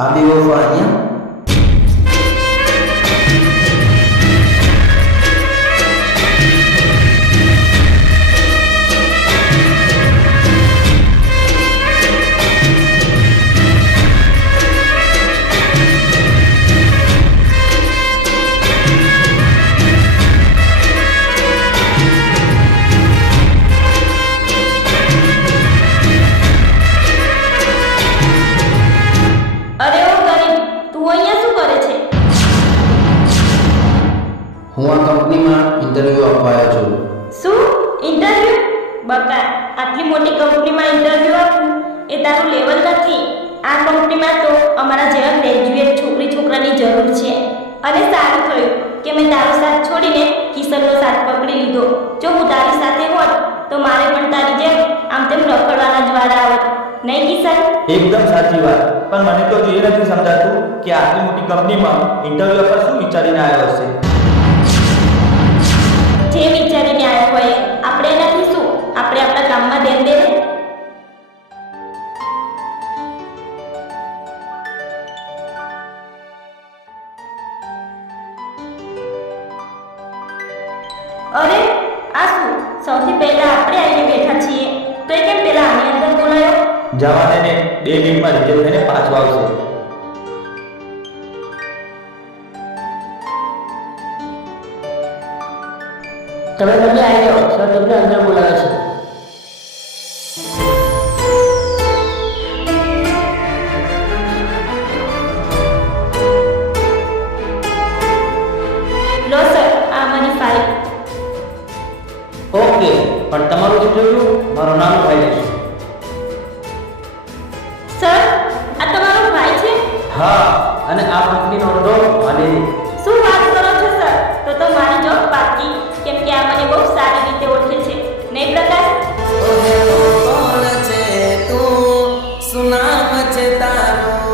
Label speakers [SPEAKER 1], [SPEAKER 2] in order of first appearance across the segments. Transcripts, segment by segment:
[SPEAKER 1] અરે આ હું આ કંપનીમાં ઇન્ટરવ્યૂ આપવા આવ્યો છું.
[SPEAKER 2] શું? ઇન્ટરવ્યુ? બકા આટલી મોટી કંપનીમાં ઇન્ટરવ્યુ આપવું એ તારું લેવલ નથી. આ કંપનીમાં તો અમારા જેવા ગ્રેજ્યુએટ છોકરી છોકરાની જરૂર છે. અને સારું થયું કે મેં તારો સાથ છોડીને કિશનનો સાથ પકડી લીધો. જો હું તારી સાથે હોત તો મારે પણ તારી જેમ આમ તેમ રખડવાના જ વારા આવત નહીં કિશન?
[SPEAKER 3] એકદમ સાચી વાત. પણ મને તો એ નથી સમજાતું કે આટલી મોટી કંપનીમાં ઇન્ટરવ્યુ પર શું વિચારીને આવ્યો હશે.
[SPEAKER 2] જે આવ્યો હોય, આપણે એનાથી શું? આપણે આપણા કામમાં ધ્યાન દે અરે, આ શું? સૌથી પહેલા આપણે આવીને બેઠા છીએ. તો એ કેમ પેલા આની અંદર બોલાયો?
[SPEAKER 3] જવાને ને બે મિનિટમાં રિઝલ્ટ થઈને પાછો આવશે.
[SPEAKER 4] તમે તમને આવી જાઓ સર તમને અંદર બોલાવે છે
[SPEAKER 5] cachetano.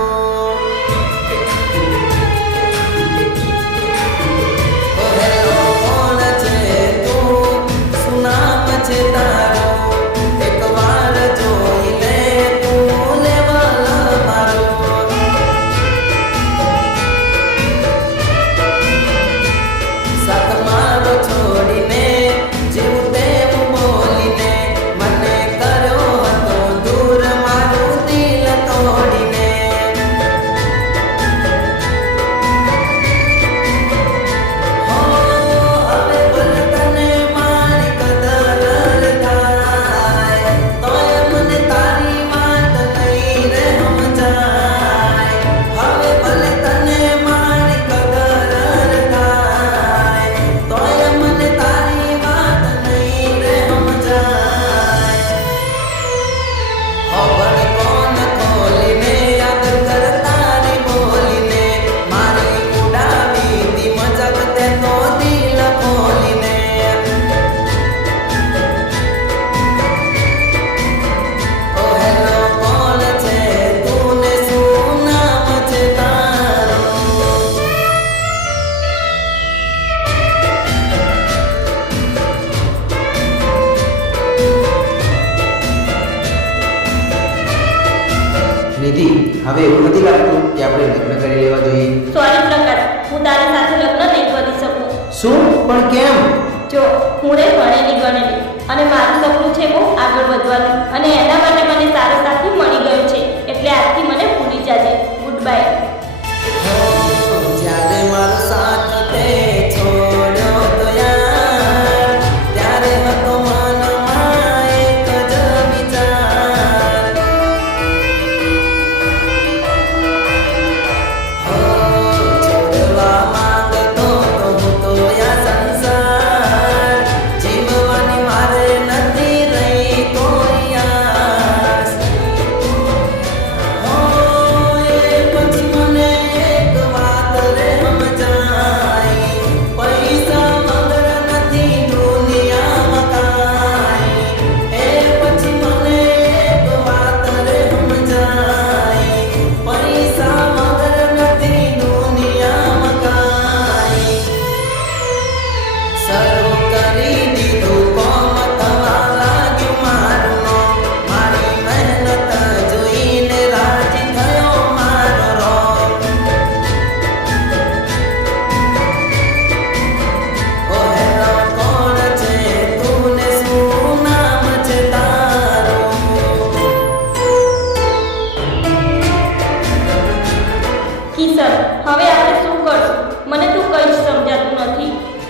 [SPEAKER 5] હવે
[SPEAKER 1] એવું નથી લાગતું કે આપણે લગ્ન કરી લેવા જોઈએ.
[SPEAKER 2] સોરી પ્રકાશ. હું તારી સાથે લગ્ન નહીં કરી શકું.
[SPEAKER 1] શું? પણ કેમ?
[SPEAKER 2] જો હું રે ભણેલી ગણેલી અને મારું સપનું છે બહુ આગળ વધવાનું. અને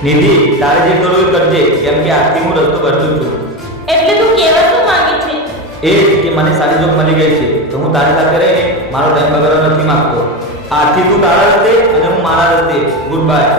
[SPEAKER 3] નિધિ તારે જે કરવું કરજે કેમ કે આજથી હું રસ્તો કરતું છું.
[SPEAKER 2] એટલે તું કેવા શું માંગે છે?
[SPEAKER 3] એ કે મને સારી જોબ મળી ગઈ છે તો હું તારી સાથે રહીને મારો ટાઈમ બગાડવા નથી માંગતો. આજથી તું તારા રસ્તે અને હું મારા રસ્તે. Good bye